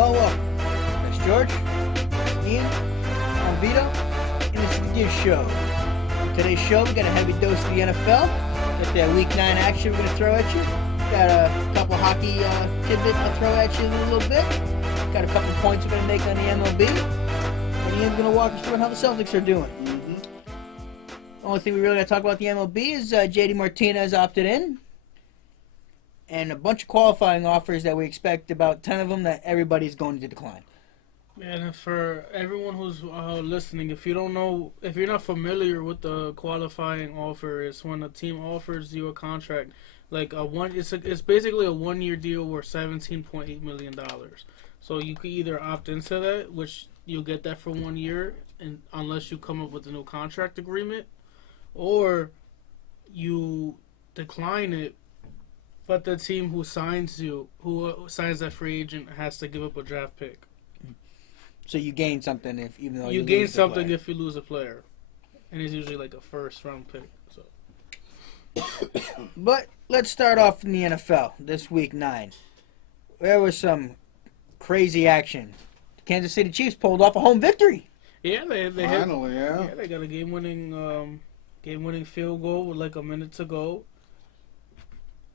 Oh, welcome. That's George, Ian, I'm Vito, and this is the Giv Show. On today's show, we got a heavy dose of the NFL. Got that Week 9 action we're going to throw at you. Got a couple hockey tidbits I'll throw at you in a little bit. Got a couple points we're going to make on the MLB. And Ian's going to walk us through how the Celtics are doing. Only thing we really got to talk about the MLB is JD Martinez opted in. And a bunch of qualifying offers that we expect, about 10 of them that everybody's going to decline. And for everyone who's listening, if you're not familiar with the qualifying offer, it's when a team offers you a contract, like it's basically a 1-year deal worth $17.8 million. So you could either opt into that, which you'll get that for 1 year, and unless you come up with a new contract agreement, or you decline it. But the team who signs that free agent, has to give up a draft pick. So you gain something if you gain something if you lose a player, and it's usually like a first-round pick. So, but let's start off in the NFL this Week 9. There was some crazy action. The Kansas City Chiefs pulled off a home victory. Yeah, they finally, yeah, they got a game-winning field goal with like a minute to go.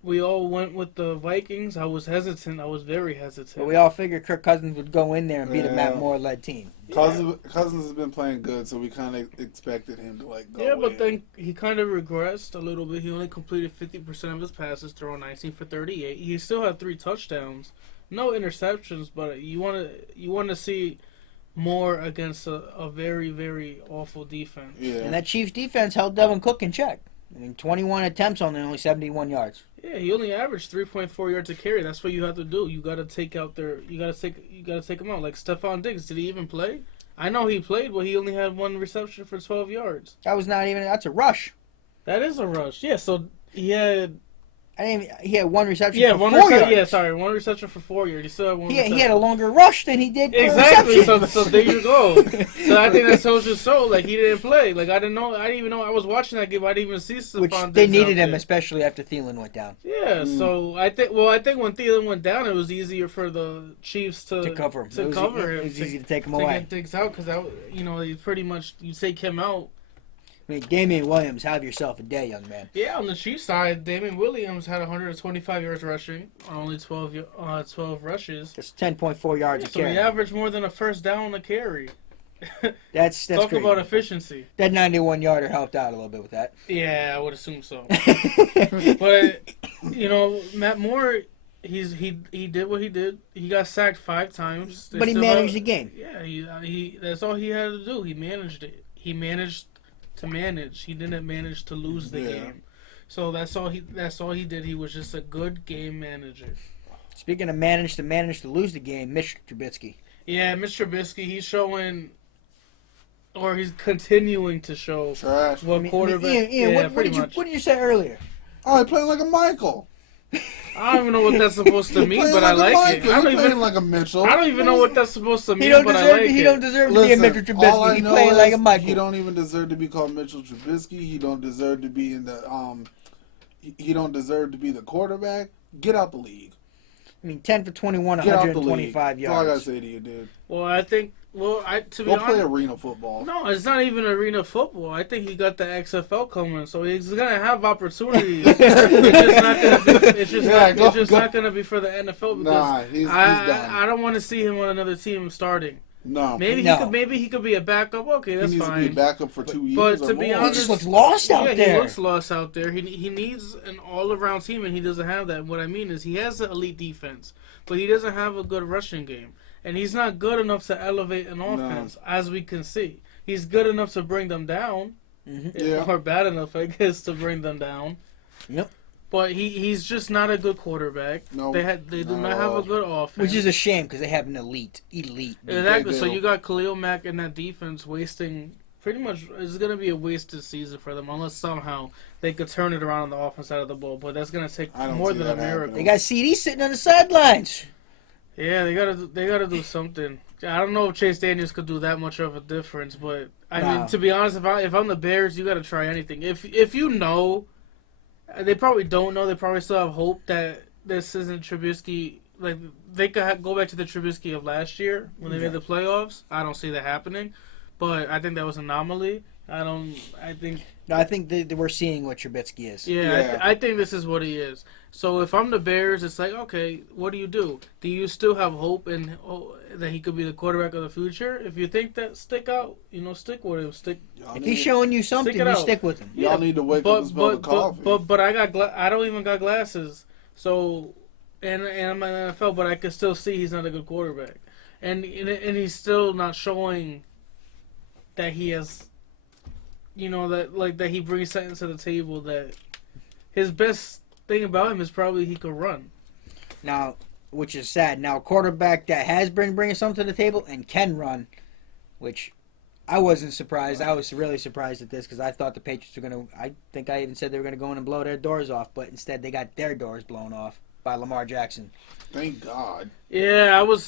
We all went with the Vikings. I was hesitant. I was very hesitant. But we all figured Kirk Cousins would go in there and beat a Matt Moore-led team. Cousins has been playing good, so we kind of expected him to go. Yeah, but then he kind of regressed a little bit. He only completed 50% of his passes, throwing 19 for 38. He still had 3 touchdowns, no interceptions. But you want to see more against a very, very awful defense. Yeah, and that Chiefs defense held Devin Cook in check. I mean, 21 attempts on only 71 yards. Yeah, he only averaged 3.4 yards a carry. That's what you have to do. You got to take out you got to take him out. Like Stephon Diggs, did he even play? I know he played, but he only had 1 reception for 12 yards. That's a rush. That is a rush. Yeah, so he had he had 1 reception for 4 yards. Yeah, sorry, 1 reception for 4 yards. He still had 1 reception. He had a longer rush than he did exactly. So there you go. So I think that shows your soul. Like, he didn't play. Like, I didn't even know I was watching that game. I didn't even see Stephon Which Diggs they needed him, especially after Thielen went down. Yeah, so I think when Thielen went down, it was easier for the Chiefs to cover him. It was easy to take him away. To get Diggs out because you pretty much you take him out. I mean, Damian Williams, have yourself a day, young man. Yeah, on the Chiefs side, Damian Williams had 125 yards rushing on only 12 rushes. That's 10.4 yards a carry. So he averaged more than a first down on the carry. That's Talk crazy. about efficiency. That 91-yarder helped out a little bit with that. Yeah, I would assume so. But Matt Moore, he did what he did. He got sacked 5 times. But he managed the game. Yeah, he that's all he had to do. He managed it. He managed to manage. He didn't manage to lose the game. So that's all he did. He was just a good game manager. Speaking of manage to lose the game, Mitch Trubisky. Yeah, Mr. Trubisky, he's showing, or he's continuing to show trash. What quarterback. Ian, what did you say earlier? Oh, he playing like a Michael. I don't even know what that's supposed to mean, but I like it. I don't even like a Mitchell. I don't even know what that's supposed to mean, but I like it. He don't deserve to be a Mitchell Trubisky. He playing like a Michael. He don't even deserve to be called Mitchell Trubisky. He don't deserve to be in the He don't deserve to be the quarterback. Get out the league. I mean, 10 for 21, 125 yards. That's all I gotta say to you, dude. Well, I think. To be honest, play arena football. No, it's not even arena football. I think he got the XFL coming, so he's gonna have opportunities. It's just not gonna be for the NFL because he's done. I don't want to see him on another team starting. No, maybe he could be a backup. Okay, that's fine. He needs to be a backup for 2 years. But to be honest, he just looks lost out there. He looks lost out there. He needs an all-around team, and he doesn't have that. What I mean is, he has an elite defense, but he doesn't have a good rushing game. And he's not good enough to elevate an offense, as we can see. He's good enough to bring them down, or bad enough, I guess, to bring them down. Yep. But he's just not a good quarterback. No, they do not have a good offense, which is a shame because they have an elite. Exactly. So you got Khalil Mack in that defense wasting. Pretty much, it's going to be a wasted season for them unless somehow they could turn it around on the offense side of the ball. But that's going to take more than a miracle. They got CD sitting on the sidelines. Yeah, they gotta do something. I don't know if Chase Daniels could do that much of a difference, but I mean, to be honest, if I'm the Bears, you gotta try anything. If you know, they probably don't know. They probably still have hope that this isn't Trubisky like they could go back to the Trubisky of last year when they made the playoffs. I don't see that happening, but I think that was an anomaly. I think that we're seeing what Trubisky is. Yeah. I think this is what he is. So if I'm the Bears, it's like, okay, what do you do? Do you still have hope that he could be the quarterback of the future? If you think that, stick with him. If he's showing you something, you stick with him. Y'all need to wake up and smell the coffee. But I don't even got glasses. So, and I'm in the NFL, but I can still see he's not a good quarterback, and he's still not showing that he has. That he brings something to the table. That his best thing about him is probably he could run. Now, which is sad. Now, a quarterback that has been bringing something to the table and can run, which I wasn't surprised. I was really surprised at this because I thought the Patriots were going to. I think I even said they were going to go in and blow their doors off, but instead they got their doors blown off by Lamar Jackson. Thank God. Yeah, I was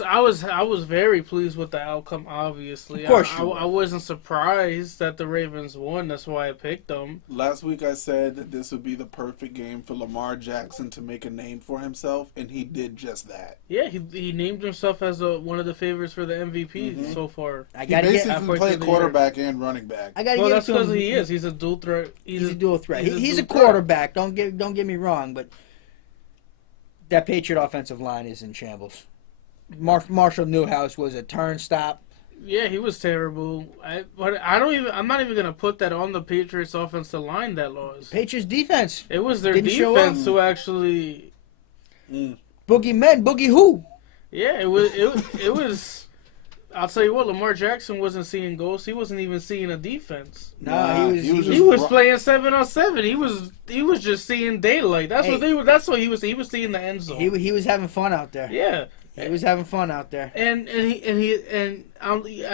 very pleased with the outcome. Obviously, of course, I wasn't surprised that the Ravens won. That's why I picked them. Last week I said that this would be the perfect game for Lamar Jackson to make a name for himself, and he did just that. Yeah, he named himself as one of the favorites for the MVP so far. He basically played quarterback and running back. That's because he is. He's a dual threat. He's a dual threat. He's a quarterback. Don't get me wrong, but that Patriot offensive line is in shambles. Marshall Newhouse was a turnstile. Yeah, he was terrible. I'm not even gonna put that on the Patriots offensive line that lost. Patriots defense. It was their defense who actually. Boogie who? Yeah, it was. I'll tell you what, Lamar Jackson wasn't seeing ghosts. He wasn't even seeing a defense. No, he was playing 7-on-7. He was just seeing daylight. That's what he was. He was seeing the end zone. He was having fun out there. Yeah. He was having fun out there. I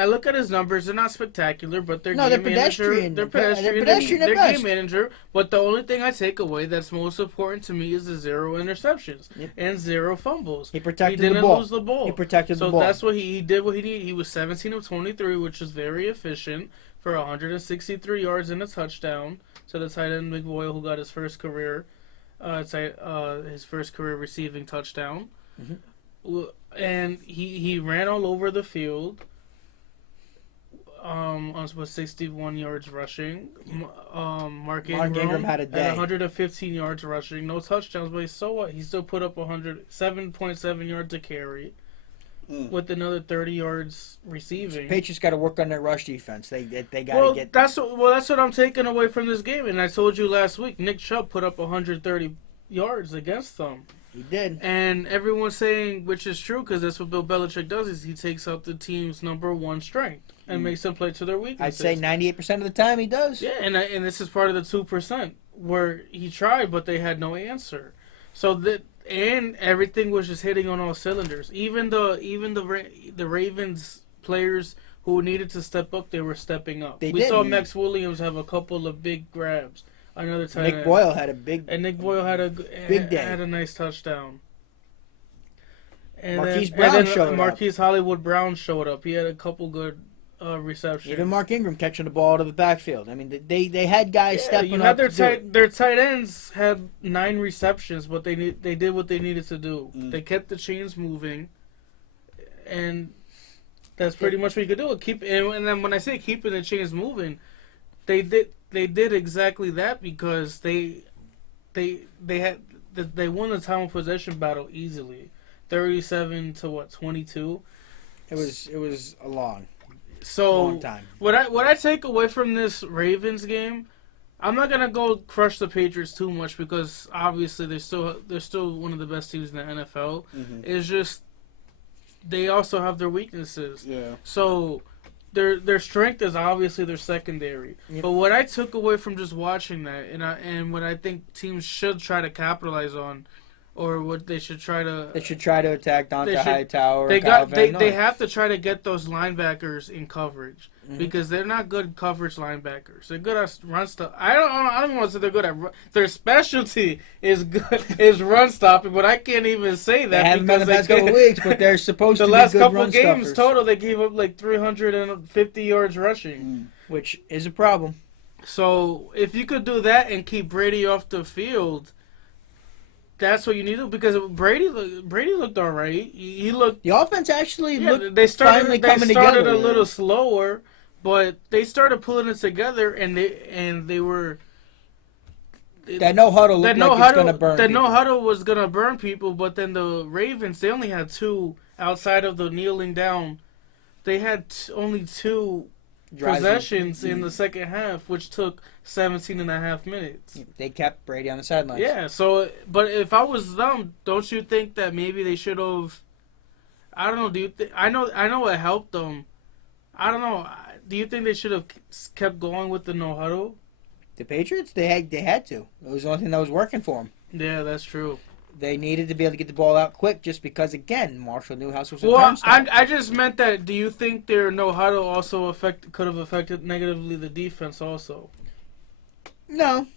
look at his numbers. They're not spectacular, but they're game pedestrian. They're pedestrian. They're game manager. But the only thing I take away that's most important to me is the 0 interceptions and 0 fumbles. He protected the ball. He didn't lose the ball. He protected the ball. So that's what he did. What he needed. He was 17 of 23, which is very efficient for 163 yards and a touchdown to the tight end McBoyle, who got his first career receiving touchdown. Mm-hmm. And he ran all over the field. On 61 yards rushing. Mark Ingram had a day. 115 yards rushing, no touchdowns, but so what? He still put up 7.7 yards a carry with another 30 yards receiving. Patriots got to work on their rush defense. They got to get. That's what I'm taking away from this game. And I told you last week, Nick Chubb put up 130 yards against them. He did. And everyone's saying, which is true, because that's what Bill Belichick does, is he takes out the team's number one strength and makes them play to their weaknesses. I'd say 98% of the time he does. Yeah, and this is part of the 2% where he tried, but they had no answer. And everything was just hitting on all cylinders. Even the Ravens players who needed to step up, they were stepping up. We saw Max Williams have a couple of big grabs. Another tight end. Nick Boyle had a big big day. Had a nice touchdown. And Marquise Hollywood Brown showed up. He had a couple good receptions. Even Mark Ingram catching the ball out of the backfield. I mean, they had guys stepping up. Their tight ends had 9 receptions, but they did what they needed to do. They kept the chains moving, and that's pretty much what you could do. And then when I say keeping the chains moving, they did exactly that because they won the time of possession battle easily, 37 to 22. It was a long time. What I take away from this Ravens game, I'm not gonna go crush the Patriots too much because obviously they're still one of the best teams in the NFL. Mm-hmm. It's just they also have their weaknesses. Yeah. So. Their strength is obviously their secondary. Yep. But what I took away from just watching that, and what I think teams should try to capitalize on, or what they should try to attack Dante Hightower. They have to try to get those linebackers in coverage because they're not good coverage linebackers. They're good at run stuff. I don't even want to say they're good at their specialty is run stopping, but I can't even say that they haven't been the last couple weeks, but they're supposed to be good run stuffers. The last couple games stuffers. total, they gave up like 350 yards rushing, which is a problem. So if you could do that and keep Brady off the field, that's what you need to do because Brady looked all right. He looked. The offense actually looked They started finally coming together. a little slower, but they started pulling it together, and they were. That no huddle looked like it's going to burn. That no huddle was going to burn people, but then the Ravens, they only had 2 outside of the kneeling down. They had only 2 possessions in the second half, which took 17 and a half minutes. They kept Brady on the sidelines. Yeah, so, but if I was them, don't you think that maybe they should have, I don't know, do you think, I know it helped them. I don't know, do you think they should have kept going with the no huddle? The Patriots, they had to. It was the only thing that was working for them. Yeah, that's true. They needed to be able to get the ball out quick just because, again, Marshall Newhouse was a Well, turnstile. I just meant that, do you think their no huddle also could have affected negatively the defense also? No,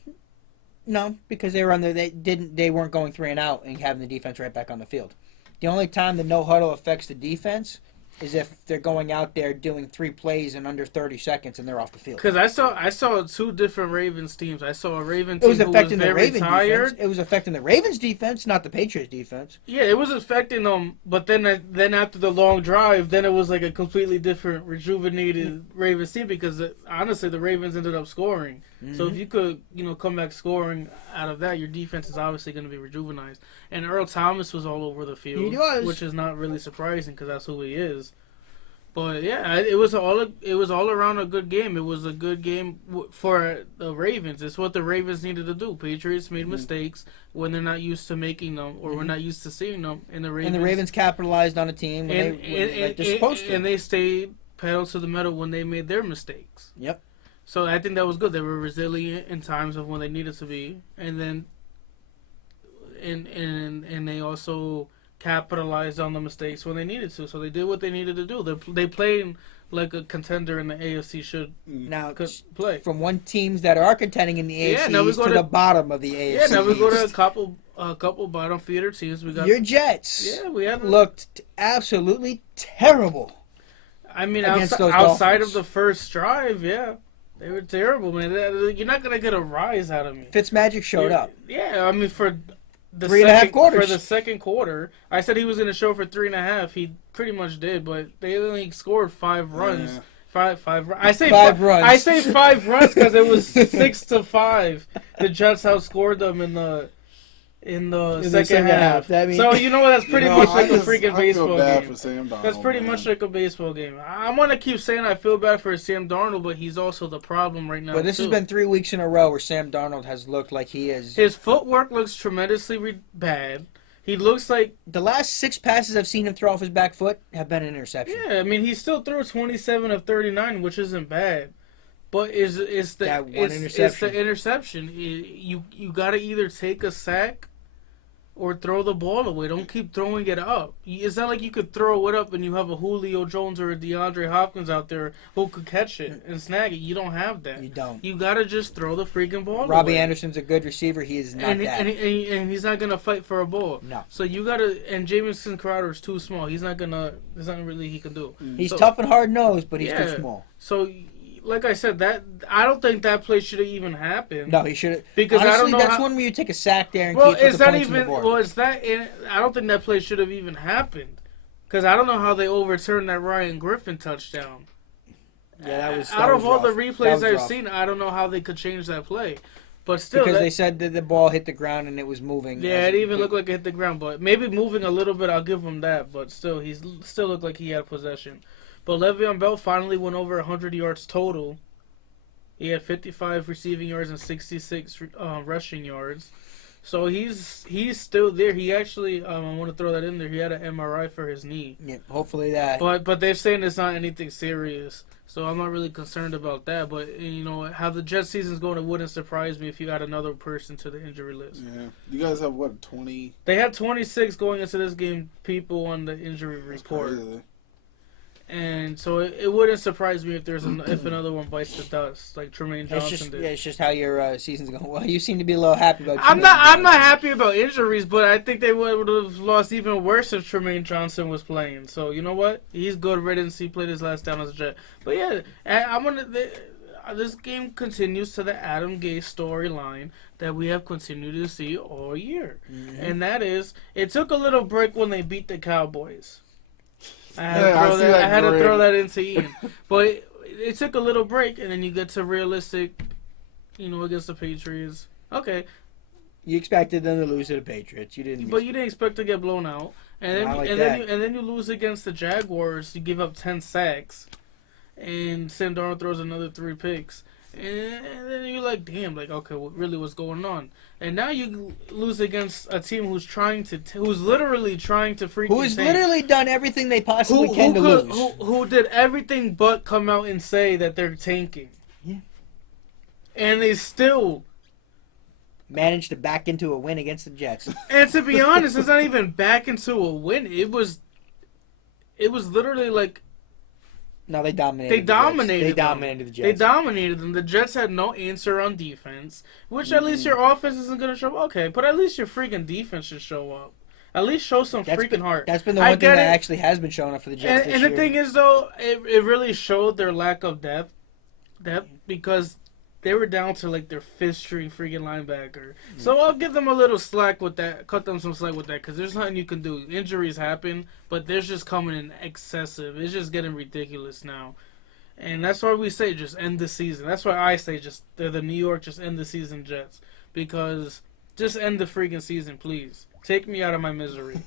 because they were under. They weren't going 3 and out and having the defense right back on the field. The only time the no huddle affects the defense is if they're going out there doing 3 plays in under 30 seconds and they're off the field. Because I saw 2 different Ravens teams. I saw a Raven team who was very tired. Defense. It was affecting the Ravens defense, not the Patriots defense. Yeah, it was affecting them. But then after the long drive, then it was like a completely different, rejuvenated Ravens team because honestly, the Ravens ended up scoring. Mm-hmm. So if you could, come back scoring out of that, your defense is obviously going to be rejuvenized. And Earl Thomas was all over the field, he was, which is not really surprising because that's who he is. But yeah, it was all around a good game. It was a good game for the Ravens. It's what the Ravens needed to do. Patriots made mistakes when they're not used to making them, or we're not used to seeing them. And the Ravens capitalized on a team when they're supposed to. And they stayed pedal to the metal when they made their mistakes. Yep. So I think that was good. They were resilient in times of when they needed to be, and then and they also capitalized on the mistakes when they needed to. So they did what they needed to do. They played like a contender in the AFC should now play. From one teams that are contending in the AFC to the bottom of the AFC. Yeah, now we go to a couple bottom feeder teams. We got your Jets. Yeah, we had looked absolutely terrible. I mean, outside of the first drive, yeah. They were terrible, man. You're not gonna get a rise out of me. Fitzmagic showed up. Yeah, I mean for the 3.5 quarters. For the second quarter, I said he was gonna show for 3.5. He pretty much did, but they only scored 5 runs. Yeah. Five. I say 5 runs. I say 5 runs because it was 6-5. The Jets outscored them in the second half. I mean, so that's pretty much like a freaking baseball game. That's pretty much like a baseball game. I'm gonna keep saying I feel bad for Sam Darnold, but he's also the problem right now. But this has been 3 weeks in a row where Sam Darnold has looked like he is. His footwork looks tremendously bad. He looks like the last 6 passes I've seen him throw off his back foot have been an interception. Yeah, I mean he still threw 27 of 39, which isn't bad. But it's the interception. You got to either take a sack or throw the ball away. Don't keep throwing it up. It's not like you could throw it up and you have a Julio Jones or a DeAndre Hopkins out there who could catch it and snag it. You don't have that. You don't. You got to just throw the freaking ball Robbie away. Anderson's a good receiver. He is not that. And he's not going to fight for a ball. No. So you got to... And Jamison Crowder is too small. He's not going to... There's nothing really he can do. He's tough and hard-nosed, but he's too small. So... Like I said, I don't think that play should have even happened. No, he should have. Because honestly, I don't know that's one where you take a sack there and keep the points on the board. Well, it's that. I don't think that play should have even happened. Because I don't know how they overturned that Ryan Griffin touchdown. Yeah, that was out of all rough. The replays I've seen, I don't know how they could change that play. But still, because they said that the ball hit the ground and it was moving. Yeah, it even looked like it hit the ground. But maybe moving a little bit, I'll give him that. But still, he still looked like he had possession. But Le'Veon Bell finally went over 100 yards total. He had 55 receiving yards and 66 rushing yards. So he's still there. He actually, I want to throw that in there, he had an MRI for his knee. Yeah, hopefully that. But they're saying it's not anything serious. So I'm not really concerned about that. But, how the Jets season's going, it wouldn't surprise me if you got another person to the injury list. Yeah. You guys have, 20? They had 26 going into this game, people on the injury report. Crazy. And so it wouldn't surprise me if if another one bites the dust, like Tremaine Johnson did. Yeah, it's just how your season's going. Well, you seem to be a little happy about. I'm not happy about injuries, but I think they would have lost even worse if Tremaine Johnson was playing. So you know what? He's good riddance. He played his last down as a Jet. But yeah, this game continues to the Adam Gase storyline that we have continued to see all year, and that is it took a little break when they beat the Cowboys. I had to throw that into Ian, but it took a little break, and then you get to realistic, against the Patriots. Okay. You expected them to lose to the Patriots. You didn't. But you didn't expect to get blown out, and then you lose against the Jaguars. You give up 10 sacks, and Sam Darnold throws another 3 picks, and then you're like, damn, like okay, what's going on? And now you lose against a team who's literally trying to freaking who's literally done everything they possibly can to lose. Who did everything but come out and say that they're tanking. Yeah. And they still managed to back into a win against the Jets. And to be honest, it's not even back into a win. It was literally like. No, they dominated. They dominated the Jets. They dominated them. The Jets had no answer on defense, which at least your offense isn't going to show up. Okay, but at least your freaking defense should show up. At least show some freaking heart. That's been the one thing that actually has been showing up for the Jets this year. And the thing is, though, it really showed their lack of depth because they were down to like their 5th string freaking linebacker. So I'll give them a little slack with that. Cut them some slack with that because there's nothing you can do. Injuries happen, but they're just coming in excessive. It's just getting ridiculous now. And that's why we say just end the season. That's why I say they're the New York just end the season Jets. Because just end the freaking season, please. Take me out of my misery.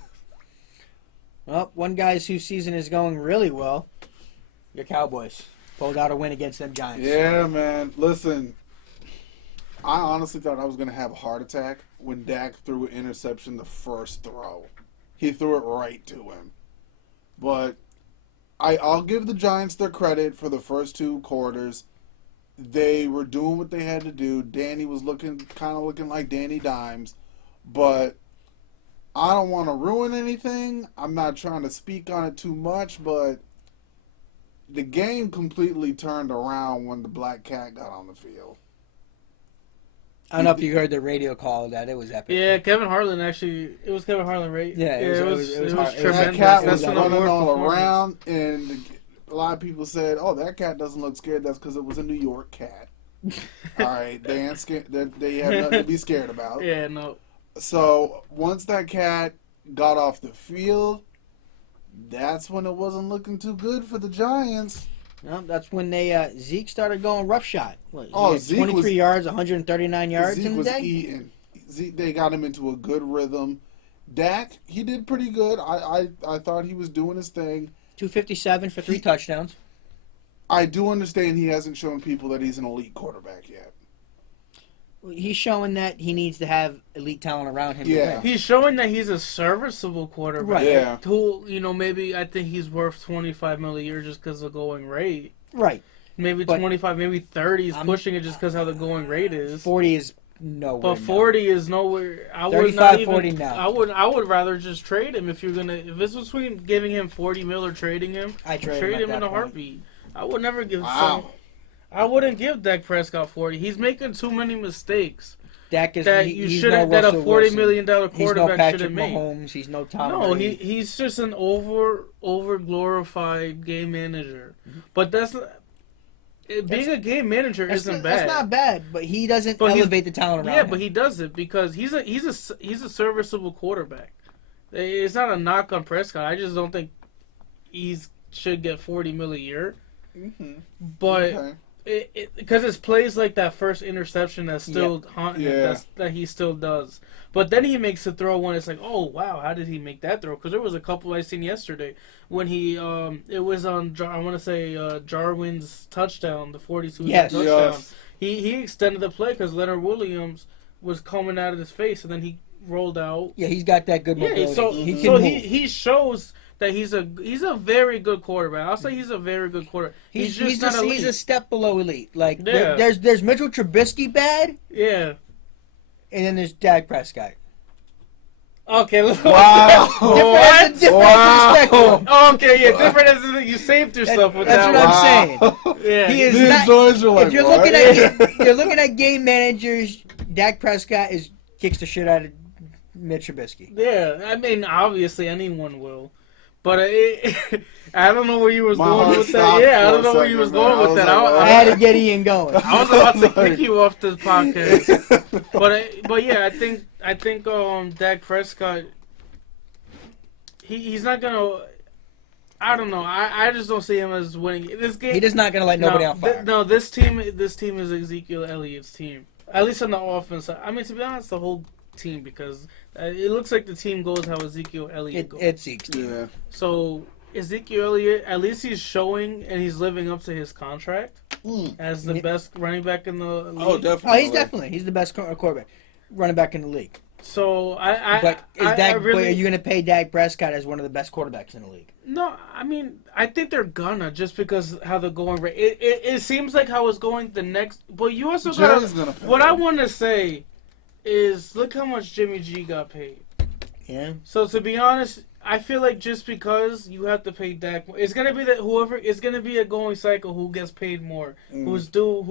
Well, one guy's whose season is going really well, your Cowboys. Pulled out a win against them Giants. Yeah, man. Listen, I honestly thought I was going to have a heart attack when Dak threw an interception the first throw. He threw it right to him. But I'll give the Giants their credit for the first 2 quarters. They were doing what they had to do. Danny was looking like Danny Dimes. But I don't want to ruin anything. I'm not trying to speak on it too much, but the game completely turned around when the black cat got on the field. I don't know if you heard the radio call of that. It was epic. Yeah, Kevin Harlan actually. It was Kevin Harlan, right? Yeah, it was tremendous. That cat was running all around, and a lot of people said, "Oh, that cat doesn't look scared." That's because it was a New York cat. All right, they ain't scared. They have nothing to be scared about. Yeah, no. So once that cat got off the field, that's when it wasn't looking too good for the Giants. No, that's when Zeke started going roughshot. Zeke 23 yards, 139 yards Zeke in the was day. eating. They got him into a good rhythm. Dak, he did pretty good. I thought he was doing his thing. 257 for 3 touchdowns. I do understand he hasn't shown people that he's an elite quarterback yet. He's showing that he needs to have elite talent around him. Yeah. He's showing that he's a serviceable quarterback. Right. Yeah. Who, maybe I think he's worth $25 million a year just because of the going rate. Right. Maybe 25, maybe 30 is pushing it just because how the going rate is. 40 is nowhere. But 40 is nowhere. I would 35, not even, 40 now. I would rather just trade him if it's between giving him $40 million or trading him. I trade him in a heartbeat. I would never give I wouldn't give Dak Prescott 40. He's making too many mistakes. Dak is that he's no that a $40 million quarterback he's no Patrick shouldn't make. Mahomes. He's no Tom No, Brady. he's just an over glorified game manager. But being a game manager isn't bad. That's not bad, but he doesn't elevate the talent around him. Yeah, but he does it because he's a serviceable quarterback. It's not a knock on Prescott. I just don't think he should get $40 million a year. Mm-hmm. But. Okay. Because it's plays like that first interception that's still haunting him, that he still does. But then he makes a throw when it's like, oh, wow, how did he make that throw? Because there was a couple I seen yesterday when he, it was on, I want to say, Jarwin's touchdown, the 42-yard touchdown. Yes. He extended the play because Leonard Williams was coming out of his face, and then he rolled out. Yeah, he's got that good mobility. Yeah, so he shows that he's a very good quarterback. I'll say he's a very good quarterback. He's a step below elite. Like yeah. there's Mitchell Trubisky bad. Yeah. And then there's Dak Prescott. Okay. Wow. Different Okay, yeah, different as you saved yourself with that. That's what I'm saying. Yeah. He is if you're looking at game managers, Dak Prescott kicks the shit out of Mitch Trubisky. Yeah, I mean, obviously anyone will. But I don't know where you was My going heart with that. stopped Yeah, I for don't a know where you was second, man. going I with was that. like, I had to get Ian going. I was about to kick you off this podcast. But yeah, I think Dak Prescott, he's not gonna. I don't know. I just don't see him as winning this game. He just not gonna let nobody on fire. No, this team is Ezekiel Elliott's team. At least on the offense. I mean, to be honest, the whole team, because it looks like the team goes how Ezekiel Elliott goes. It's Zeke's team. Yeah. So Ezekiel Elliott, at least he's showing and he's living up to his contract as the best running back in the league. Oh, definitely. Oh, he's the best quarterback, running back in the league. So But are you going to pay Dak Prescott as one of the best quarterbacks in the league? No, I mean, I think they're gonna, just because how they're going. It seems like how it's going the next. But you also got what I want to say is, look how much Jimmy G got paid. Yeah. So to be honest, I feel like just because you have to pay Dak, it's gonna be that it's gonna be a going cycle. Who gets paid more? Who's due?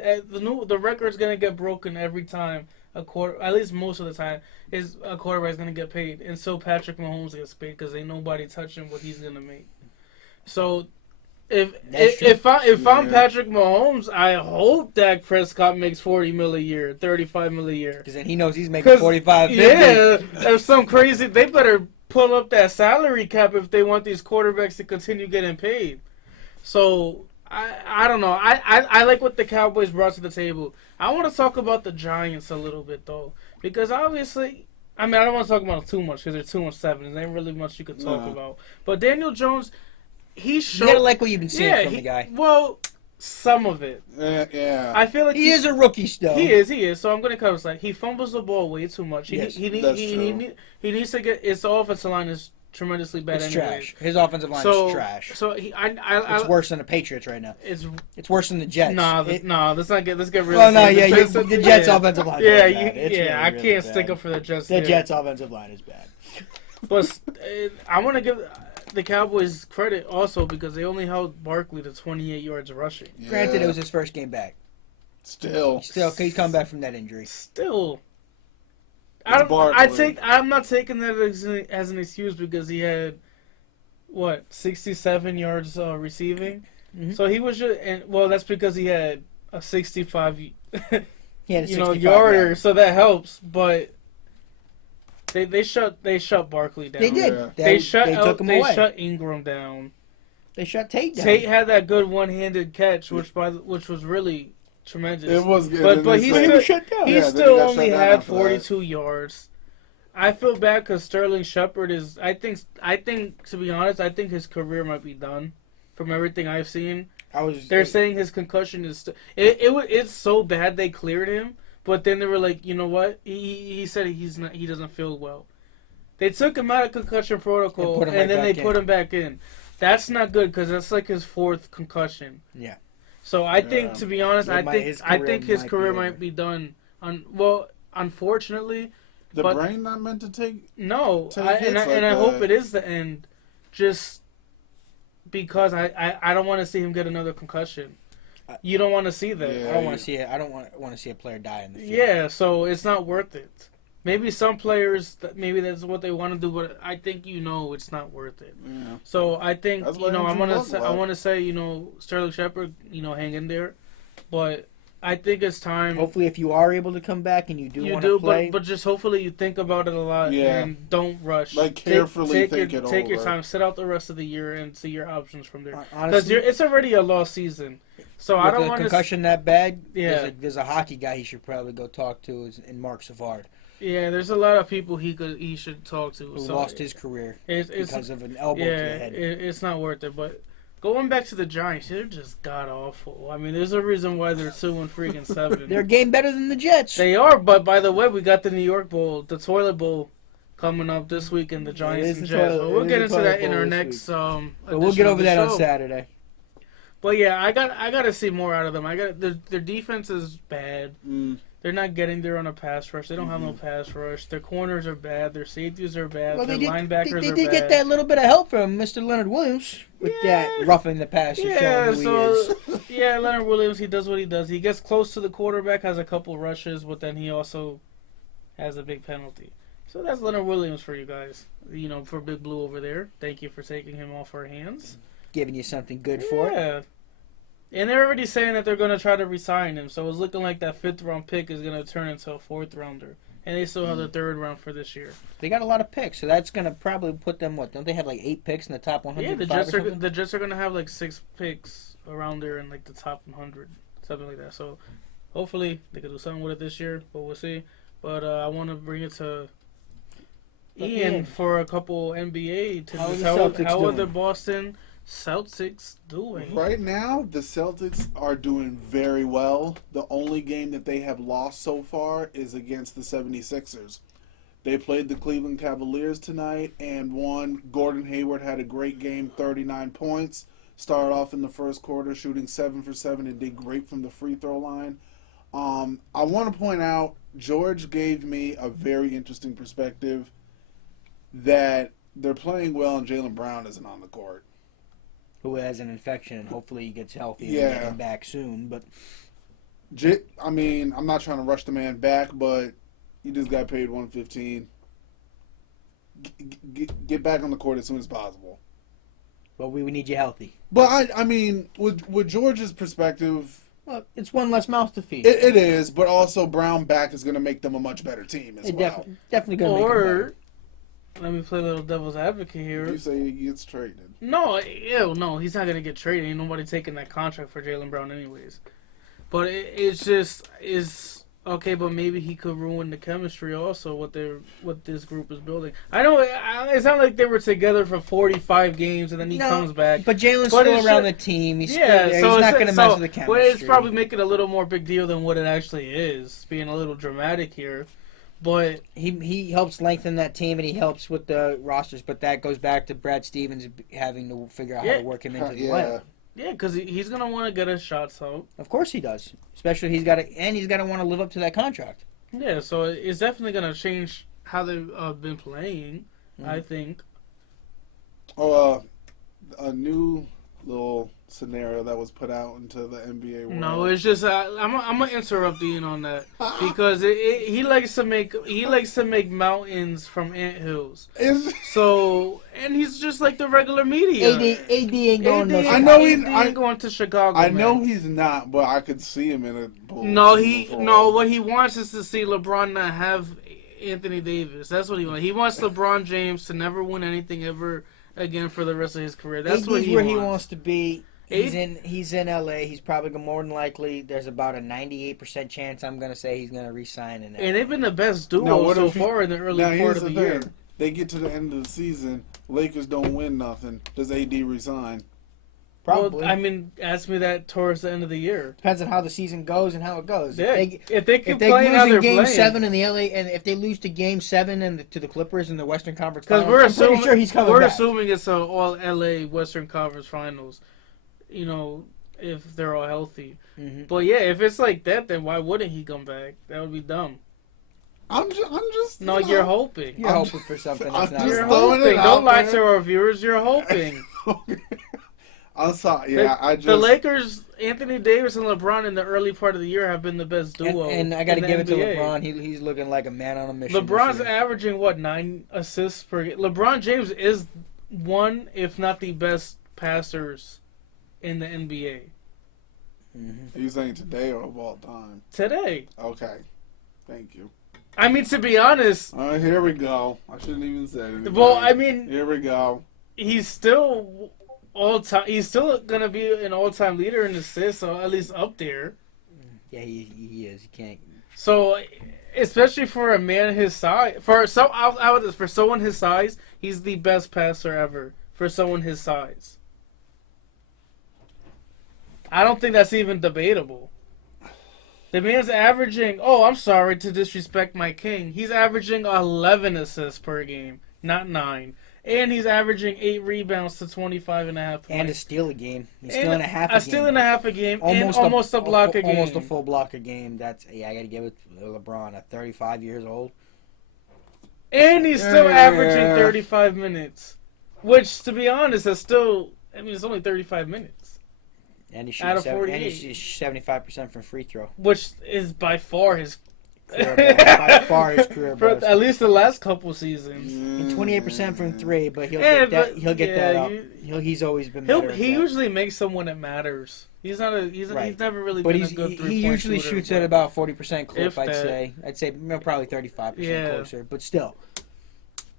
The record's gonna get broken every time. At least most of the time, is a quarterback's gonna get paid, and so Patrick Mahomes gets paid because ain't nobody touching what he's gonna make. So, if I'm Patrick Mahomes, I hope Dak Prescott makes $40 million a year, $35 million a year, because then he knows he's making 45, 50. Yeah, there's some crazy. They better pull up that salary cap if they want these quarterbacks to continue getting paid. So. I don't know. I like what the Cowboys brought to the table. I want to talk about the Giants a little bit, though. Because obviously, I mean, I don't want to talk about it too much because they're 2-7. There ain't really much you could talk about. But Daniel Jones, he showed... You gotta like what you've been seeing from the guy. Well, some of it. Yeah. I feel like he is a rookie still. He is. So I'm going to cover this. Like, he fumbles the ball way too much. He that's true. He needs to get... It's the offensive line is tremendously bad. It's anyways. trash. His offensive line is trash. So it's worse than the Patriots right now. It's worse than the Jets. Let's not get. Let's get rid of the Jets' offensive line. I can't stick up for the Jets. The Jets' offensive line is bad. But I want to give the Cowboys credit also because they only held Barkley to 28 yards rushing. Yeah. Granted, it was his first game back. Still, he's coming back from that injury. I'm not taking that as an excuse because he had 67 yards receiving. Mm-hmm. So he was just, that's because he had a 65 yarder, so that helps, but they shut Barkley down. They did. Yeah. They took him away. They shut Ingram down. They shut Tate down. Tate had that good one-handed catch which was really tremendous. It was good. But he still only had 42 yards. I feel bad because Sterling Shepard is. I think to be honest, I think his career might be done. From everything I've seen, they're saying his concussion is. It's so bad they cleared him, but then they were like, you know what? He said he doesn't feel well. They took him out of concussion protocol and then they put him back in. That's not good because that's like his 4th concussion. Yeah. So I think, to be honest, I think his career might be done. Unfortunately, the brain not meant to take. No, I hope it is the end. Just because I don't want to see him get another concussion. You don't want to see that. I don't want to see it. I don't want to see a player die in the field. Yeah, so it's not worth it. Maybe some players, maybe that's what they want to do, but I think it's not worth it. Yeah. So I think I want to say Sterling Shepard, hang in there, but I think it's time. Hopefully, if you are able to come back and you want to play, but just hopefully you think about it a lot and don't rush. Like carefully take your time, sit out the rest of the year and see your options from there. Because it's already a lost season, so I don't want concussion that bad. Yeah, there's a hockey guy he should probably go talk to, in Mark Savard. Yeah, there's a lot of people he should talk to. Who lost his career because of an elbow to the head. It's not worth it. But going back to the Giants, they're just god awful. I mean, there's a reason why they're 2-7. They're a game better than the Jets. They are, but by the way, we got the New York Bowl, the Toilet Bowl, coming up this week in the Giants and Jets. But we'll get into that in our next. But we'll get over that on Saturday. But yeah, I got to see more out of them. Their defense is bad. They're not getting there on a pass rush. They don't have no pass rush. Their corners are bad. Their safeties are bad. Their linebackers are bad. They did get that little bit of help from Mr. Leonard Williams with that roughing the pass. Leonard Williams, he does what he does. He gets close to the quarterback, has a couple rushes, but then he also has a big penalty. So that's Leonard Williams for you guys. For Big Blue over there. Thank you for taking him off our hands. Giving you something good for it. Yeah. And they're already saying that they're going to try to re-sign him. So it's looking like that 5th round pick is going to turn into a 4th rounder. And they still have the 3rd round for this year. They got a lot of picks, so that's going to probably put them, what, don't they have like 8 picks in the top 100? Yeah, the Jets are going to have like 6 picks around there in like the top 100. Something like that. So hopefully they can do something with it this year, but we'll see. But I want to bring it to Ian for a couple NBA tips. How are the Boston Celtics doing? Right now, the Celtics are doing very well. The only game that they have lost so far is against the 76ers. They played the Cleveland Cavaliers tonight and won. Gordon Hayward had a great game, 39 points. Started off in the first quarter shooting 7 for 7 and did great from the free throw line. I want to point out, George gave me a very interesting perspective that they're playing well and Jaylen Brown isn't on the court. Who has an infection, and hopefully he gets healthy and Yeah. get him back soon. But I'm not trying to rush the man back, but he just got paid $115. Get back on the court as soon as possible. we need you healthy. But with George's perspective, Well, it's one less mouth to feed. it is. But also Brown back is going to make them a much better team as well. Definitely going to make them better. Let me play a little devil's advocate here. You say he gets traded. No, he's not gonna get traded. Ain't nobody taking that contract for Jaylen Brown anyways. But it's just okay. But maybe he could ruin the chemistry also. What this group is building. I know it's not like they were together for 45 games and then he comes back. But Jalen's still around the team. He's still there. So he's not going to mess with the chemistry. Well, it's probably making it a little more big deal than what it actually is. Being a little dramatic here. But he helps lengthen that team and he helps with the rosters, but that goes back to Brad Stevens having to figure out how to work him into the lineup. Yeah, because he's gonna want to get his shots out. Of course he does. Especially he's got to want to live up to that contract. Yeah, so it's definitely gonna change how they've been playing. I think. Oh, a new little scenario that was put out into the NBA world. No, it's just I'm gonna interrupt Ian on that because he likes to make mountains from anthills. So and he's just like the regular media. AD ain't going to. I know he ain't going to Chicago. I know he's not, but I could see him in a Bulls. No. What he wants is to see LeBron not have Anthony Davis. That's what he wants. He wants LeBron James to never win anything ever again for the rest of his career. That's what he where wants. He wants to be. He's in LA. He's probably more than likely. There's about a 98% chance I'm gonna say he's gonna re-sign in LA. And they've been the best duo so far in the early part of the year. They get to the end of the season. Lakers don't win nothing. Does AD resign? Probably. Well, ask me that towards the end of the year. Depends on how the season goes and how it goes. Yeah. If they lose in Game 7 in the LA, and if they lose to Game 7 to the Clippers in the Western Conference Finals, I'm pretty sure he's coming back. We're assuming it's an all LA Western Conference Finals. If they're all healthy. Mm-hmm. But yeah, if it's like that, then why wouldn't he come back? That would be dumb. I'm just. No, you're hoping. You're hoping for something. You're hoping. Don't lie to our viewers. You're hoping. I'm sorry. The Lakers, Anthony Davis and LeBron in the early part of the year have been the best duo. And I got to give it to LeBron. He's looking like a man on a mission. LeBron's averaging 9 assists per game. LeBron James is one, if not the best passers in the NBA. Mm-hmm. Are you saying today or of all time? Today. Okay. Thank you. I mean, to be honest. All right, here we go. I shouldn't even say it. Well, I mean. Here we go. He's still all-time. He's still going to be an all-time leader in assists, or at least up there. Yeah, he is. He can't. So, especially for a man his size. For someone his size, he's the best passer ever. For someone his size. I don't think that's even debatable. The man's averaging... Oh, I'm sorry to disrespect my king. He's averaging 11 assists per game, not 9. And he's averaging 8 rebounds to 25.5 points. And a steal a game. He's stealing a half a game. A steal and a half a game. Almost a block a game. Almost a full block a game. I got to give it to LeBron at 35 years old. And he's still averaging 35 minutes. Which, to be honest, is still... I mean, it's only 35 minutes. And he shoots 75% from free throw. Which is by far his career best. By far his career For best. at least the last couple seasons. And 28% from 3, but he'll Yeah, get that. but- He'll get that yeah, up. He's always been better. at He that. usually makes them when it matters. He's not a he's Right. he's never really But been a good he 3-point usually shooter, shoots but- at about 40% clip. If I'd that. say. I'd say probably 35% Yeah. closer. But still,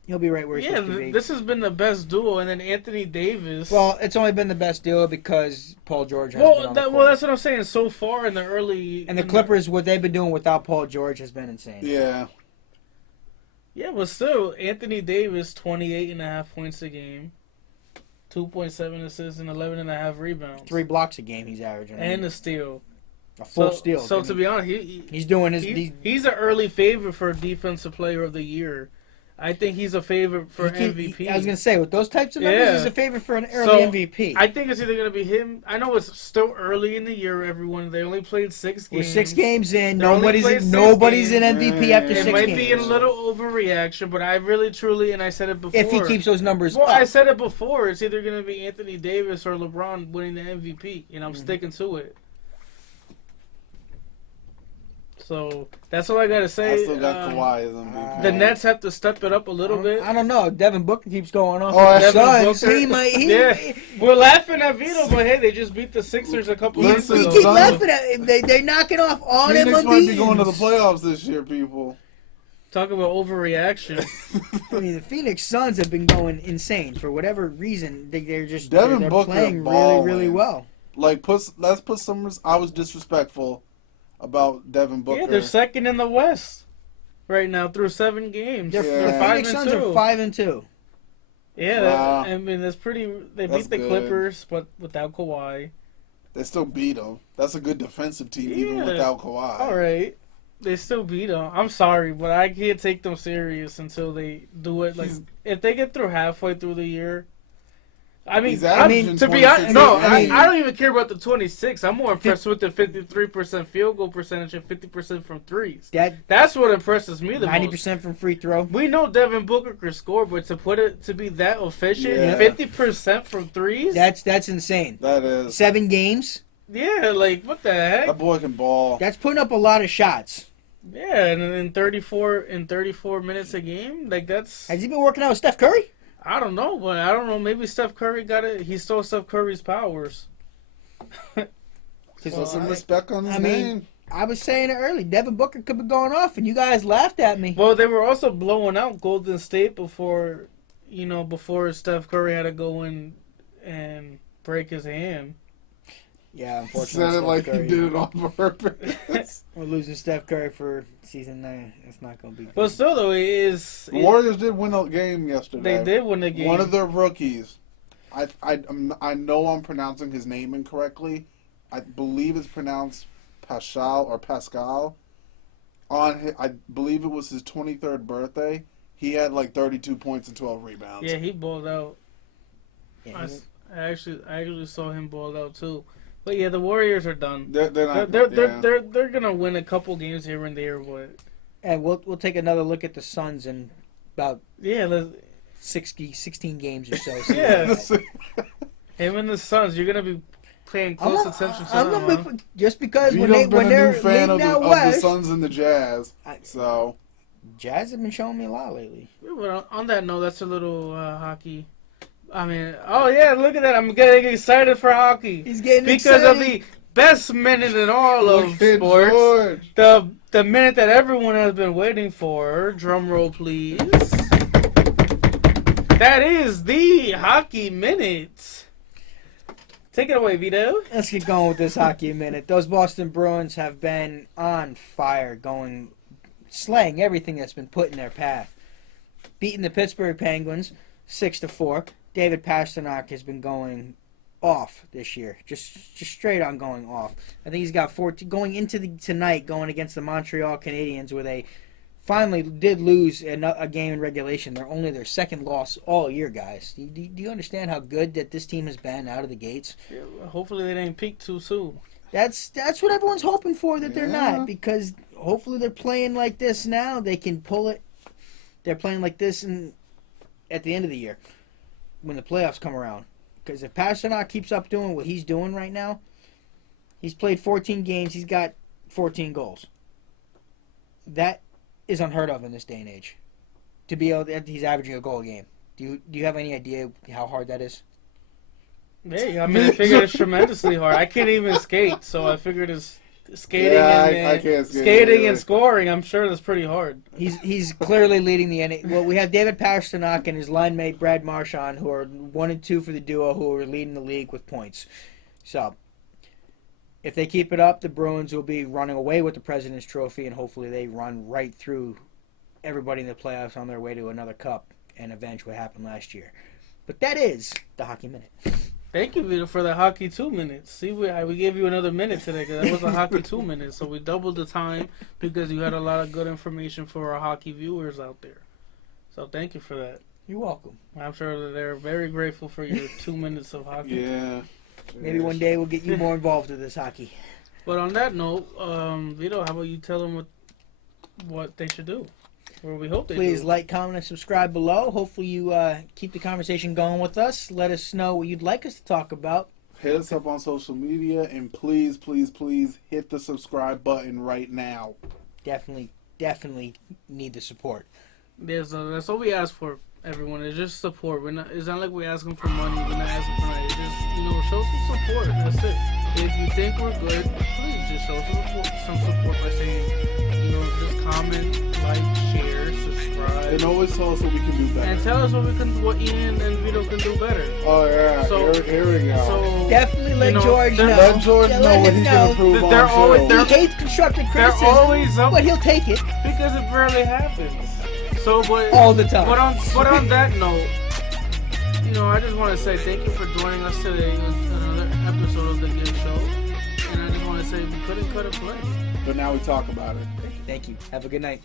he'll be right where he's Yeah, supposed to be. this has been the best duo, and then Anthony Davis. Well, it's only been the best duo because Paul George has been on the court. well, that's what I'm saying. So far in the early, And the in Clippers, what they've been doing without Paul George has been insane. Yeah. Yeah, but still, Anthony Davis, 28.5 points a game, 2.7 assists, and 11.5 rebounds. 3 blocks a game he's averaging. And a steal. a full so, steal. So I mean, to be honest, he's doing his. he's an early favorite for Defensive Player of the Year. I think he's a favorite for MVP. I was gonna say with those types of numbers, Yeah. he's a favorite for an early MVP. I think it's either going to be him. I know it's still early in the year, everyone. They only played 6 games. We're 6 games in. They only Nobody's played 6 nobody's games. an MVP after It 6 It might games. be a little overreaction, but I really, truly, and I said it before. If he keeps those numbers Well, up. I said it before. It's either going to be Anthony Davis or LeBron winning the MVP, and I'm sticking to it. So that's all I got to say. I still got Kawhi as MVP. The Nets have to step it up a little bit. I don't know. Devin Booker keeps going off. Oh, with the Devin Suns. Booker. He might. Yeah. We're laughing at Vito, but hey, they just beat the Sixers a couple weeks Listen, We ago. keep Suns- laughing at him. They're knocking off all them Phoenix might be unbeatens. going to the playoffs this year, people. Talk about overreaction. I mean, the Phoenix Suns have been going insane for whatever reason. They're just Devin they're Booker playing balling. really well. Like, let's put some. I was disrespectful about Devin Booker. Yeah, they're second in the West right now through 7 games. The Yeah. Phoenix Suns are 5-2. Yeah, Wow. I mean that's pretty. They That's beat the good. Clippers, but without Kawhi. They still beat them. That's a good defensive team, even Yeah. without Kawhi. All right, they still beat them. I'm sorry, but I can't take them serious until they do it. Like if they get through halfway through the year. I mean, He's averaging to be honest, no, 26 a game. I don't even care about the 26. I'm more impressed with the 53% field goal percentage and 50% from threes. That's what impresses me the 90% from free throw. We know Devin Booker can score, but to be that efficient, Yeah. 50% from threes. That's insane. That is. 7 games. Yeah, like what the heck? That boy can ball. That's putting up a lot of shots. Yeah, and in 34 minutes a game, like that's. Has he been working out with Steph Curry? I don't know, but I don't know. Maybe Steph Curry got it. He stole Steph Curry's powers. Put some respect on his I mean, name. I was saying it early. Devin Booker could be going off, and you guys laughed at me. Well, they were also blowing out Golden State before Steph Curry had to go in and break his hand. Yeah, unfortunately. Said it Steph like Curry. he did it on purpose. We're losing Steph Curry for season 9. It's not going to be good. But still, though, The Warriors did win a game yesterday. They did win the game. One of their rookies. I know I'm pronouncing his name incorrectly. I believe it's pronounced Pascal. I believe it was his 23rd birthday. He had like 32 points and 12 rebounds. Yeah, he balled out. Yeah, I actually saw him ball out too. But yeah, the Warriors are done. They're not. They're gonna win a couple games here and there, but and we'll take another look at the Suns in about yeah, 16 games or so. yeah. Him and the Suns, you're gonna be paying close attention to them. Huh? Just because when Vito's been a they're new fan leading of out the west, Suns and the Jazz. So Jazz have been showing me a lot lately. But on that note, that's a little hockey. I mean, oh yeah, look at that! I'm getting excited for hockey. He's getting because of excited. the best minute in all of Look at sports. George. The minute that everyone has been waiting for. Drum roll, please. That is the hockey minute. Take it away, Vito. Let's get going with this hockey minute. Those Boston Bruins have been on fire, slaying everything that's been put in their path. Beating the Pittsburgh Penguins 6-4. David Pastrnak has been going off this year, just straight on going off. I think he's got 14 going into tonight, going against the Montreal Canadiens, where they finally did lose a game in regulation. They're only their second loss all year, guys. Do you understand how good that this team has been out of the gates? Yeah, hopefully they didn't peak too soon. That's what everyone's hoping for, that they're Yeah. not, because hopefully they're playing like this now. They can pull it. They're playing like this at the end of the year when the playoffs come around. Because if Pastrnak keeps up doing what he's doing right now, he's played 14 games. He's got 14 goals. that is unheard of in this day and age. To be able to, he's averaging a goal a game. Do you have any idea how hard that is? Hey, I mean, I figured it's tremendously hard. I can't even skate, so I figured it's skating I can't skate skating either. and scoring. I'm sure that's pretty hard. He's clearly leading the NHL. Well, we have David Pastrnak and his line mate Brad Marchand, who are 1 and 2 for the duo, who are leading the league with points. So, if they keep it up, the Bruins will be running away with the President's Trophy, and hopefully they run right through everybody in the playoffs on their way to another cup and avenge what happened last year. But that is the Hockey Minute. Thank you, Vito, for the Hockey 2 minutes. See, we gave you another minute today because that was a Hockey 2 minutes. So we doubled the time because you had a lot of good information for our hockey viewers out there. So thank you for that. You're welcome. I'm sure that they're very grateful for your 2 minutes of hockey. Yeah. Maybe one day we'll get you more involved with this hockey. But on that note, Vito, how about you tell them what they should do? Or we hope they Please do. like, comment, and subscribe below. Hopefully you keep the conversation going with us. Let us know what you'd like us to talk about. Hit us up on social media, and please, please, please hit the subscribe button right now. Definitely need the support. That's all we ask for, everyone. It's just support. It's not like we're asking for money. We're not asking for money. It's just, show some support. That's it. If you think we're good, please just show some support by saying, just comment, like, share, subscribe. And always tell us what we can do better. And tell us what Ian and Vito can do better. Oh, yeah. So- Here we go. So Definitely let George know. Let George Yeah, know let what him he know. can improve on. They're always- show. He hates constructive they're criticism, always up but he'll take it because it rarely happens. So, but all the time. But on that note, I just want to say thank you for joining us today on another episode of the Giv Show. And I just want to say we couldn't cut a play. But now we talk about it. Thank you. Have a good night.